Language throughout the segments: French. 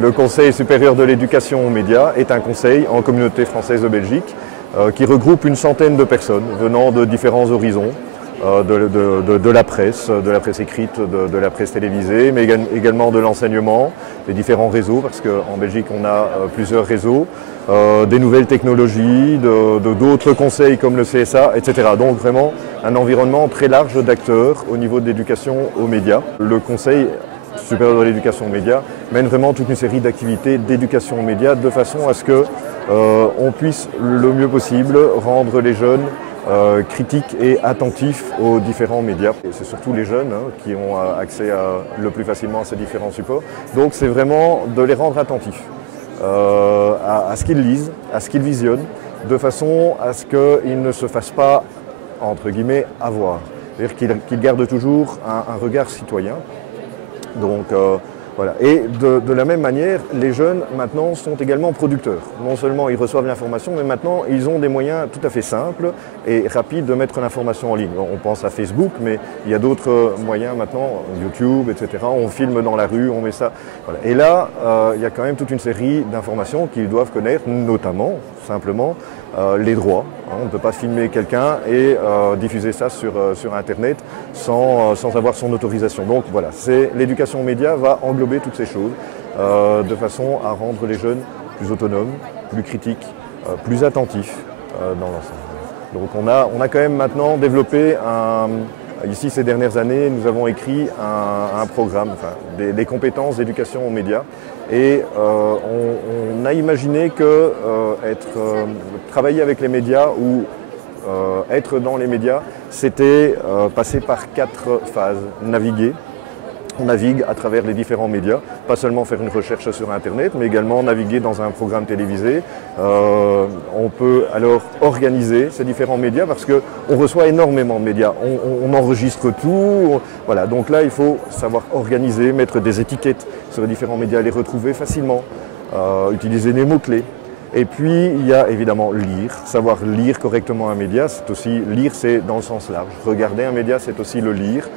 Le Conseil supérieur de l'éducation aux médias est un conseil en communauté française de Belgique qui regroupe une centaine de personnes venant de différents horizons, de la presse écrite, de la presse télévisée, mais également de l'enseignement, des différents réseaux, parce qu'en Belgique on a plusieurs réseaux, des nouvelles technologies, d'autres conseils comme le CSA, etc. Donc vraiment un environnement très large d'acteurs au niveau de l'éducation aux médias. Le Conseil supérieur de l'éducation aux médias mène vraiment toute une série d'activités d'éducation aux médias de façon à ce qu'on puisse le mieux possible rendre les jeunes critiques et attentifs aux différents médias. C'est surtout les jeunes qui ont accès le plus facilement à ces différents supports. Donc c'est vraiment de les rendre attentifs à ce qu'ils lisent, à ce qu'ils visionnent, de façon à ce qu'ils ne se fassent pas, entre guillemets, avoir. C'est-à-dire qu'ils gardent toujours un regard citoyen. Donc voilà. Et de la même manière, les jeunes maintenant sont également producteurs. Non seulement ils reçoivent l'information, mais maintenant ils ont des moyens tout à fait simples et rapides de mettre l'information en ligne. On pense à Facebook, mais il y a d'autres moyens maintenant, YouTube, etc. On filme dans la rue, on met ça. Voilà. Et là, il y a quand même toute une série d'informations qu'ils doivent connaître, notamment, simplement, les droits. On ne peut pas filmer quelqu'un et diffuser ça sur Internet sans avoir son autorisation. Donc voilà, l'éducation aux médias va englober toutes ces choses de façon à rendre les jeunes plus autonomes, plus critiques, plus attentifs dans l'ensemble. Donc on a quand même maintenant développé ici ces dernières années, nous avons écrit un programme, enfin, des compétences d'éducation aux médias. Et on a imaginé que travailler avec les médias ou être dans les médias, c'était passer par 4 phases. Naviguer. On navigue à travers les différents médias, pas seulement faire une recherche sur Internet, mais également naviguer dans un programme télévisé. On peut alors organiser ces différents médias parce qu'on reçoit énormément de médias, on enregistre tout. Voilà. Donc là, il faut savoir organiser, mettre des étiquettes sur les différents médias, les retrouver facilement, utiliser les mots-clés. Et puis, il y a évidemment lire, savoir lire correctement un média, c'est aussi, lire c'est dans le sens large. Regarder un média, c'est aussi le lire,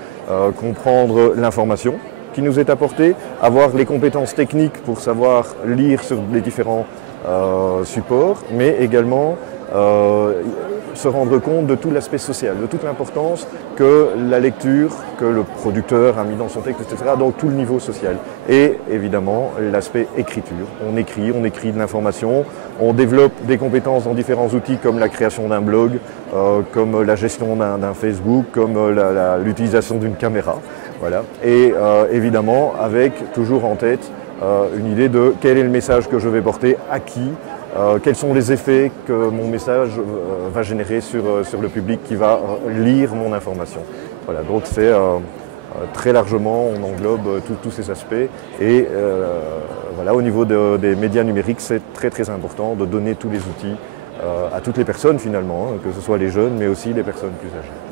comprendre l'information qui nous est apportée, avoir les compétences techniques pour savoir lire sur les différents supports, mais également se rendre compte de tout l'aspect social, de toute l'importance que la lecture, que le producteur a mis dans son texte, etc. Donc tout le niveau social. Et évidemment l'aspect écriture. On écrit de l'information, on développe des compétences dans différents outils comme la création d'un blog, comme la gestion d'un Facebook, comme l'utilisation d'une caméra. Voilà. Et évidemment avec toujours en tête une idée de quel est le message que je vais porter, à qui, quels sont les effets que mon message va générer sur le public qui va lire mon information. Voilà, donc c'est très largement, on englobe tous ces aspects et voilà, au niveau des médias numériques, c'est très important de donner tous les outils à toutes les personnes finalement, que ce soit les jeunes mais aussi les personnes plus âgées.